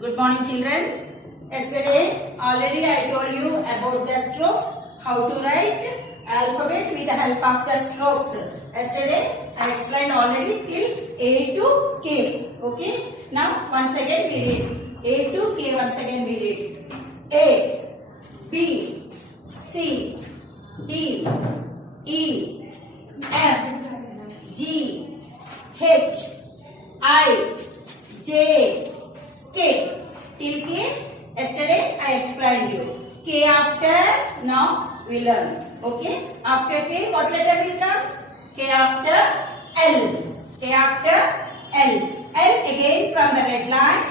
Good morning, children. Yesterday already I told you about the strokes, how to write alphabet with the help of the strokes. Yesterday I explained already till A to K. Okay. Now once again we read A to K. Once again we read A, B, C, D, E, F, G, H, I, J, K. Till K, yesterday I explained you. K after, now we learn. Okay. After K, what letter will come? K after L. K after L. L again from the red line,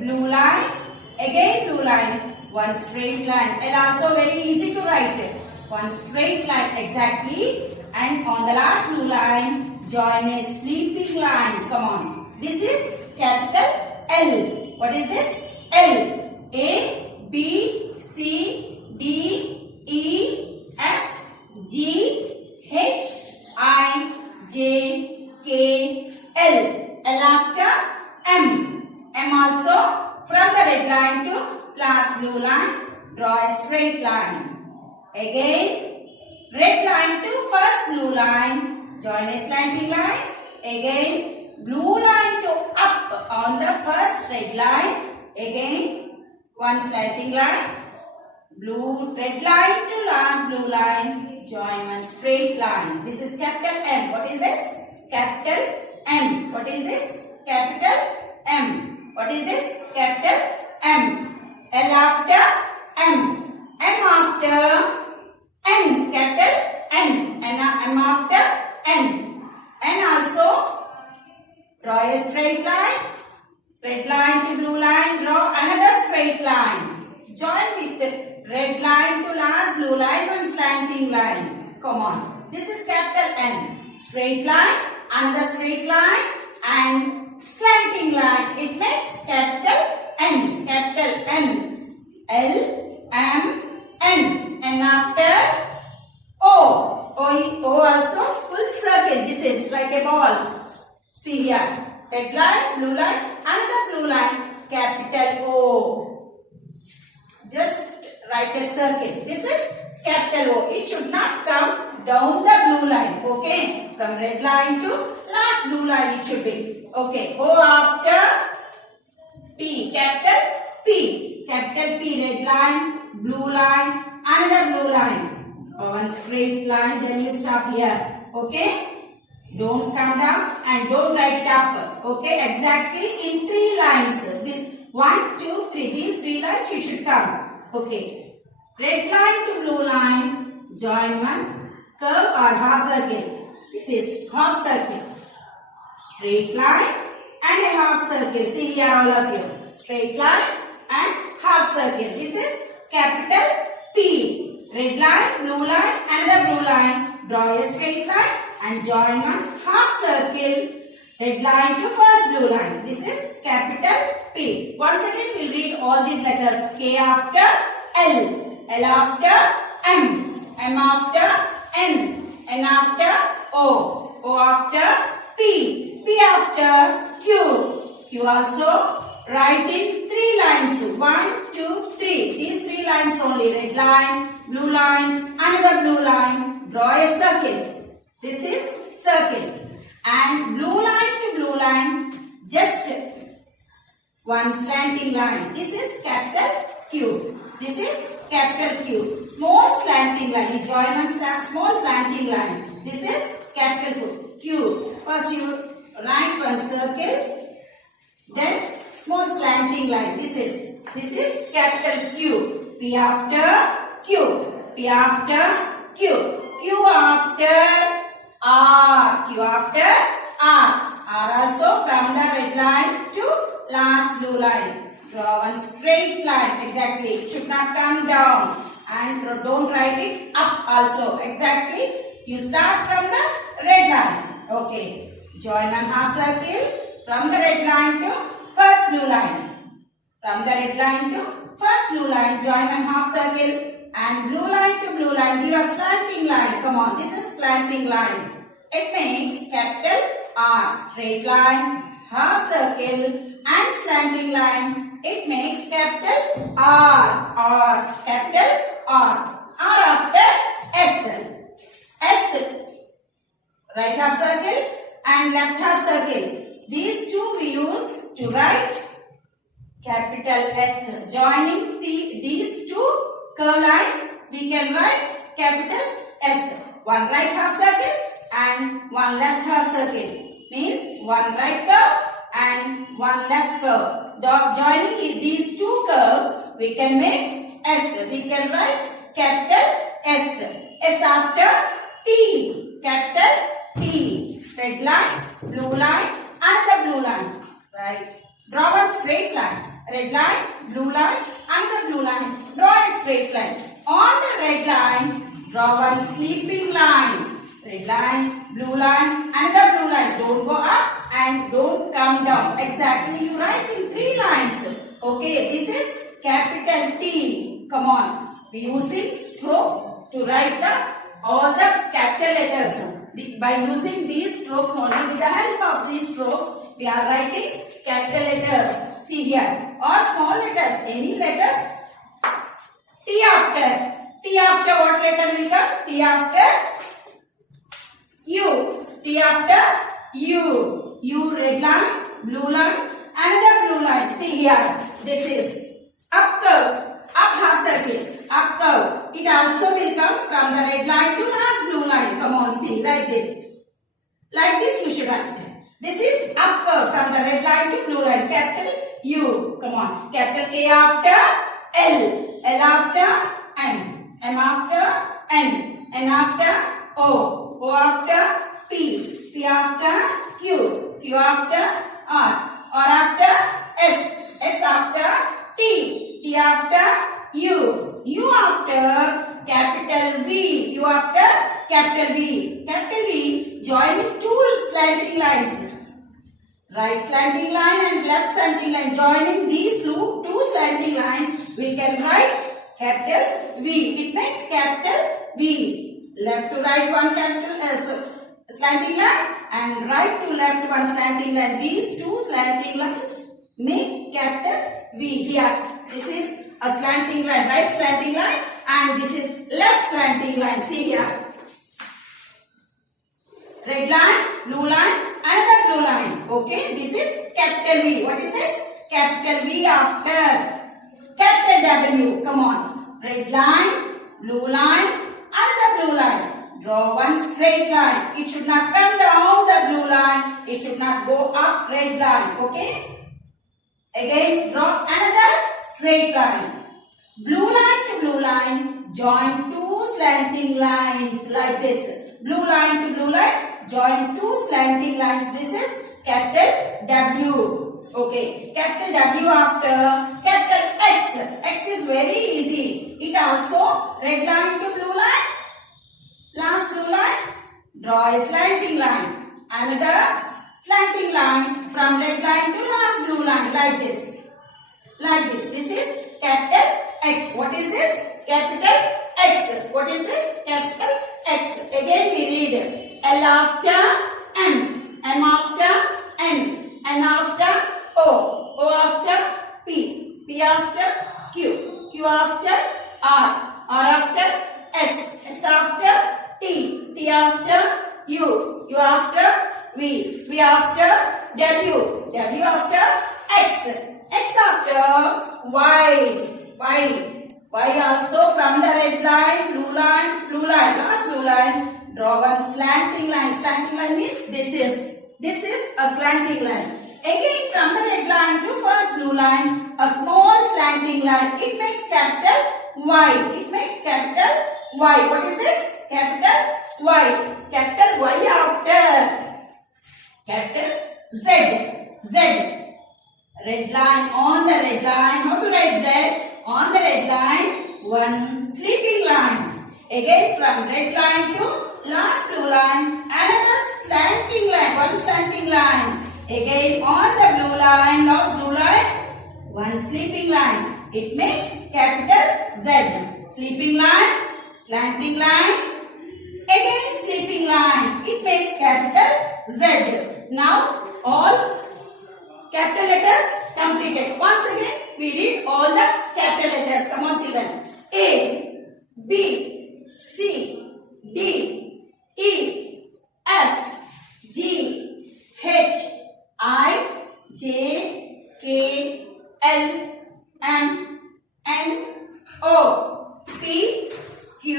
blue line, again blue line, one straight line. L also very easy to write. One straight line exactly, and on the last blue line, join a sleeping line. Come on. This is capital L. What is this? L. A, B, C, D, E, F, G, H, I, J, K, L. L after M. M also from the red line to last blue line, draw a straight line. Again, red line to first blue line, join a slanting line. Again, blue line to up on the first red line. Again, one slanting line. Red line to last blue line, join one straight line. This is capital M. What is this? Capital M. What is this? Capital M. What is this? Capital M. L after M. M after N. Capital N. M after N. N also draw a straight line. Red line to blue line, draw another straight line. Join with the red line to last blue line on slanting line. Come on. This is capital N. Straight line, another straight line and slanting line. It makes capital N. Capital N. L, M, N. N after O. O also full circle. This is like a ball. See here. Red line, blue line, another blue line, capital O. Just write a circle. This is capital O. It should not come down the blue line. Okay. From red line to last blue line it should be. Okay. O after P. Capital P. Capital P. Red line, blue line, another blue line. One straight line. Then you stop here. Okay. Don't come down and don't write it up. Okay, exactly in 3 lines. This 1, 2, 3. These 3 lines you should come. Okay. Red line to blue line. Join one curve or half circle. This is half circle. Straight line and a half circle. See here all of you. Straight line and half circle. This is capital P. Red line, blue line, another blue line. Draw a straight line and join one half circle, red line to first blue line. This is capital P. Once again we will read all these letters. K after L, L after M, M after N, N after O, O after P, P after Q. Q also write in 3 lines. 1, 2, 3. These 3 lines only. Red line, blue line, another blue line. Draw a circle. This is circle. And blue line to blue line, just one slanting line. This is capital Q. This is capital Q. Small slanting line. You join one small slanting line. This is capital Q. First you write one circle, then small slanting line. This is capital Q. P after Q. P after Q. Q after R. Q after R. R also from the red line to last blue line. Draw one straight line. Exactly. It should not come down. And don't write it up also. Exactly. You start from the red line. Okay. Join one half circle from the red line to first blue line. From the red line to first blue line. Join one half circle. And blue line to blue line, give a slanting line. Come on, this is slanting line. It makes capital R. Straight line, half circle and slanting line. it makes capital R, capital R. R after S. S, right half circle and left half circle. These two we use to write capital S. Joining these two curve lines, we can write capital S. One right half circle and one left half circle. Means one right curve and one left curve. Joining these two curves, we can make S. We can write capital S. S after T. Capital T. Red line, blue line, another blue line. Right. Draw one straight line. Red line, blue line, another blue line. Draw a straight line. On the red line, draw one sleeping line. Red line, blue line, another blue line. Don't go up and don't come down. Exactly, you write in 3 lines. Okay, this is capital T. Come on. We using strokes to write all the capital letters. By using these strokes only, with the help of these strokes, we are writing capital letters. See here. Or small letters. Any letters. T after. T after what letter will come? T after U. T after U. U red line, blue line, another blue line. See here. This is up curve. Up half circle. Up curve. It also will come from the red line to last blue line. Come on, see. Like this. Like this you should write. This is up curve from the red line to blue line. Capital U. Come on. Capital A after L. L after M. M after N. N after O. O after P. P after Q. Q after R. R after S. S after T. T after U. U after capital V. U after capital V. Capital V joining 2 slanting lines. Right slanting line and left slanting line. Joining these two slanting lines, we can write capital V. It makes capital V. Left to right one capital slanting line and right to left one slanting line. These 2 slanting lines make capital V here. This is a slanting line, right slanting line, and this is left slanting line. See here. Red line, blue line, another blue line. Okay, this is capital V. What is this? Capital V after capital W. Come on. Red line, blue line, another blue line. Draw one straight line. It should not come down the blue line. It should not go up red line. Okay. Again, draw another straight line. Blue line to blue line. Join 2 slanting lines like this. Blue line to blue line. Join 2 slanting lines. This is capital W. Okay. Capital W after capital X. X is very easy. It also red line to blue line. Last blue line. Draw a slanting line. Another slanting line from red line to last blue line like this. Like this. This is capital X. What is this? Capital X. What is this? Capital X. Again we read L after M. M after N. N after O. O after P. P after Q. Q after R. R after S. S after T. T after U. U after V. V after W. W after X. X after Y. Y. Y also from the red line, blue line, last blue line. Draw one slanting line. Slanting line means this is a slanting line. Again from the red line to first blue line, a small slanting line. It makes capital Y. It makes capital Y. What is this? Capital Y. Capital Y after capital Z. Z. Red line on the red line. How to write Z? On the red line, one sleeping line. Again from red line to last blue line, another slanting line, one slanting line. Again on the blue line, last blue line, one sleeping line. It makes capital Z. Sleeping line, slanting line, again sleeping line. It makes capital Z. Now all capital letters completed. Once again we we read all the capital letters. Come on children. A, B, C, D, E, F, G, H, I, J, K, L, M, N, O, P, Q,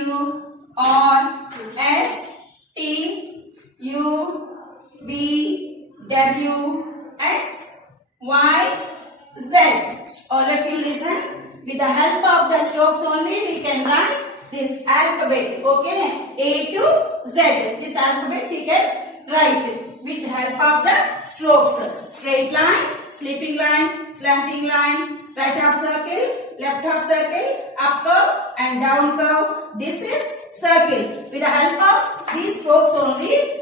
R, S, T, U, V, W, X, Y, Z. All of you listen. With the help of the strokes only, we can write this alphabet. Okay? A to Z. This alphabet we can write with the help of the strokes. Straight line, sleeping line, slanting line, right half circle, left half circle, up curve and down curve. This is circle. With the help of these strokes only,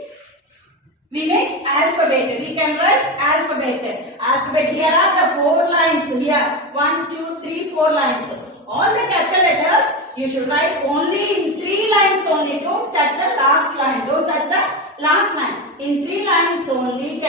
we make alphabet. We can write alphabet. Alphabet. Here are the 4 lines. Here 1, 2, 3, 4 lines. All the capital letters you should write only in 3 lines only. Don't touch the last line. Don't touch the last line. In 3 lines only.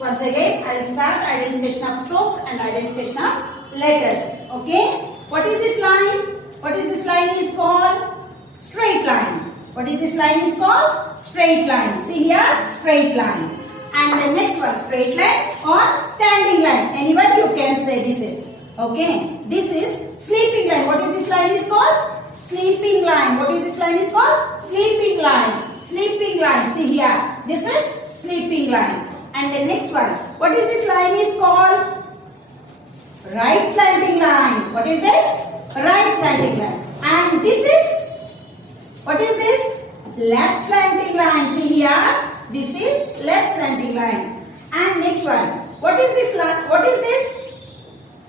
Once again, I will start identification of strokes and identification of letters. Okay? What is this line? What is this line is called? Straight line. What is this line is called? Straight line. See here, straight line. And the next one, straight line or standing line. Anyone you can say this is. Okay. This is sleeping line. What is this line is called? Sleeping line. What is this line is called? Sleeping line. Sleeping line. See here. This is sleeping line. And the next one. What is this line is called? Right slanting line. What is this? Right slanting line. And this is, what is this? Left slanting line. See here. This is left slanting line. And next one. What is this line? What is this?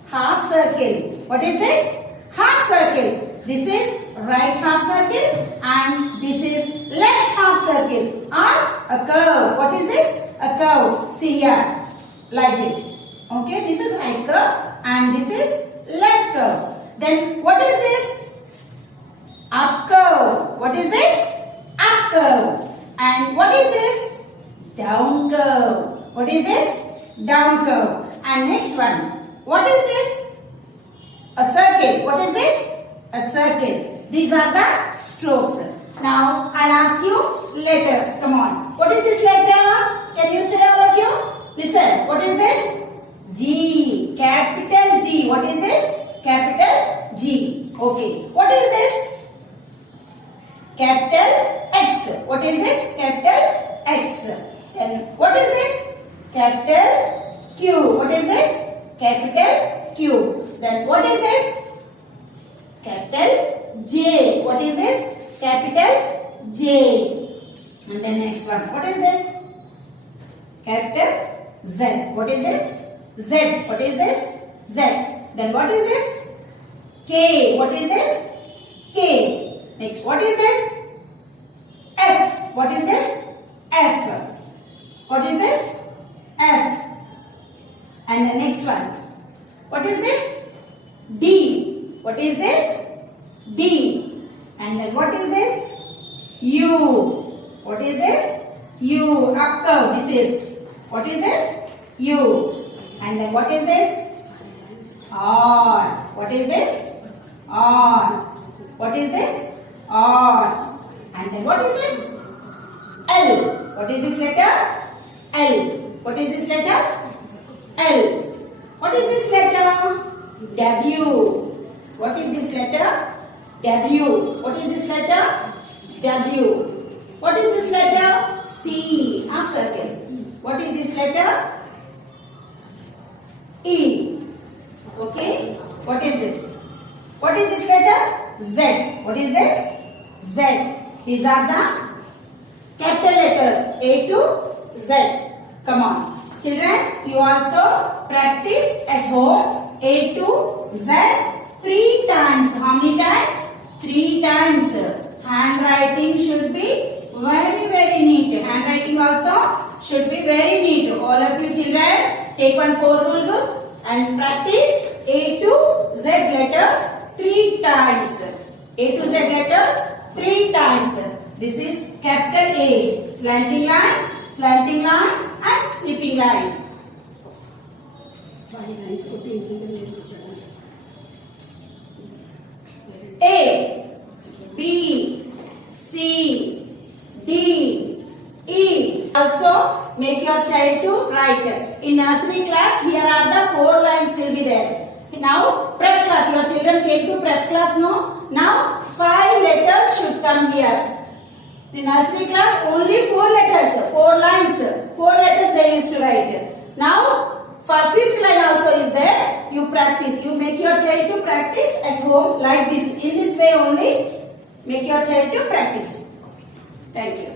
Half circle. What is this? Half circle. This is right half circle and this is left half circle or a curve. What is this? A curve. See here. Like this. Okay. This is right curve and this is left curve. Then what is this? Up curve. What is this? Up curve. And what is this? Down curve. What is this? Down curve. And next one. What is this? A circle. What is this? A circle. These are the strokes. Now I'll ask you letters. Come on. What is this letter? Can you say all of you? Listen. What is this? G. Capital G. What is this? Capital G. Okay. What is this? Capital X. What is this? Capital X. Then what is this? Capital Q. What is this? Capital Q. Then what is this? Capital J. What is this? Capital J. And the next one. What is this? Capital Z. What is this? Z. What is this? Z. Then what is this? K. What is this? K. Next, what is this? F. What is this? F. What is this? F. And the next one. What is this? D. What is this? D. And then what is this? U. What is this? U. Up curve. This is. What is this? U. And then what is this? R. What is this? R. What is this? R. And then what is this? L. What is this letter? L. What is this letter? L. What is this letter? W. What is this letter? W. What is this letter? W. What is this letter? C. Half circle. What is this letter? E. Okay. What is this? What is this letter? Z. What is this? Z. These are the capital letters A to Z. Come on. Children, you also practice at home A to Z 3 times. How many times? 3 times. Handwriting should be very neat. Handwriting also should be very neat. All of you children, take one 4-rule book and practice A to Z letters 3 times. A to Z letters 3 times. This is capital A, slanting line and sleeping line. 5 lines కొట్టి ఇంటి దగ్గర నేర్పించాడు. A, B, C, D, E. Also make your child to write. In nursery class, here are the 4 lines will be there. Now prep class, your children came to prep class, no? Now 5 letters should come here. In nursery class, only 4 letters, 4 lines, 4 letters they used to write. Now for 5th line also is there. You practice. You make your child to practice at home like this. In this way only, make your child to practice. Thank you.